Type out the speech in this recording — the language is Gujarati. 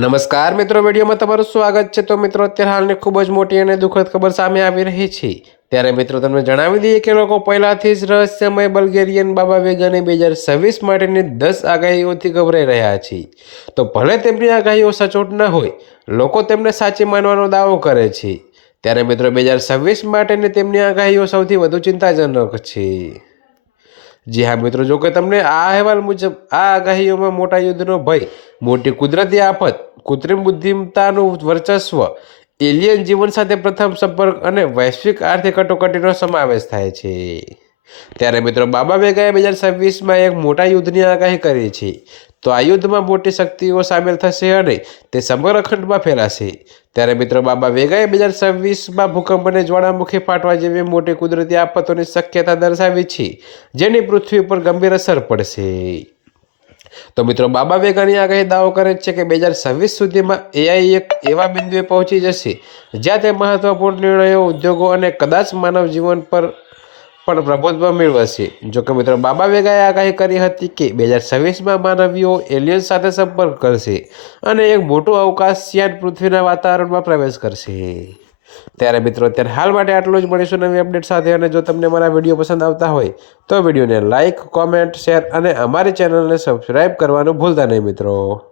નમસ્કાર મિત્રો, વિડીયોમાં તમારું સ્વાગત છે। તો મિત્રો, અત્યારે હાલની ખૂબ જ મોટી અને દુઃખદ ખબર સામે આવી રહી છે। ત્યારે મિત્રો તમને જણાવી દઈએ કે લોકો પહેલાથી જ રહસ્યમય બલ્ગેરિયન બાબા વેગાની 2026 માટેની 10 આગાહીઓથી ગભરાઈ રહ્યા છે। તો ભલે તેમની આગાહીઓ સચોટ ન હોય, લોકો તેમને સાચી માનવાનો દાવો કરે છે। ત્યારે મિત્રો 2026 માટેની તેમની આગાહીઓ સૌથી વધુ ચિંતાજનક છે। જી હા મિત્રો, જો કે તમને આ અહેવાલ મુજબ આ આગાહીઓમાં મોટા યુદ્ધનો ભય, મોટી કુદરતી આફત, કૃત્રિમ બુદ્ધિમત્તાનું વર્ચસ્વ, એલિયન જીવન સાથે પ્રથમ સંપર્ક અને વૈશ્વિક આર્થિક કટોકટીનો સમાવેશ થાય છે। ત્યારે મિત્રો બાબા વેગાએ 2026માં એક મોટા યુદ્ધની આગાહી કરી છે। તો આ યુદ્ધમાં મોટી શક્તિઓ સામેલ થશે અને તે સમગ્ર ખંડમાં ફેલાશે। ત્યારે મિત્રો બાબા વેગાએ 2026માં ભૂકંપ અને જ્વાળામુખી ફાટવા જેવી મોટી કુદરતી આફતોની શક્યતા દર્શાવી છે, જેની પૃથ્વી પર ગંભીર અસર પડશે। તો મિત્રો બાબા વેગાની આગાહી દાવો કરે છે કે 2026 સુધીમાં એઆઈ એક એવા બિંદુએ પહોંચી જશે જ્યાં તે મહત્વપૂર્ણ નિર્ણયો, ઉદ્યોગો અને કદાચ માનવ જીવન પર પણ પ્રભુત્વ મેળવશે। જો કે મિત્રો બાબા વેગાએ આગાહી કરી હતી કે 2026માં માનવીઓ એલિયન્સ સાથે સંપર્ક કરશે અને એક મોટું અવકાશયાન પૃથ્વીના વાતાવરણમાં પ્રવેશ કરશે। ત્યારે મિત્રો અત્યારે હાલ માટે આટલું જ। મળીશું નવી અપડેટ સાથે। અને જો તમને મારા વિડીયો પસંદ આવતા હોય તો વિડીયોને લાઇક, કોમેન્ટ, શેર અને અમારી ચેનલને સબસ્ક્રાઈબ કરવાનું ભૂલતા નહીં મિત્રો।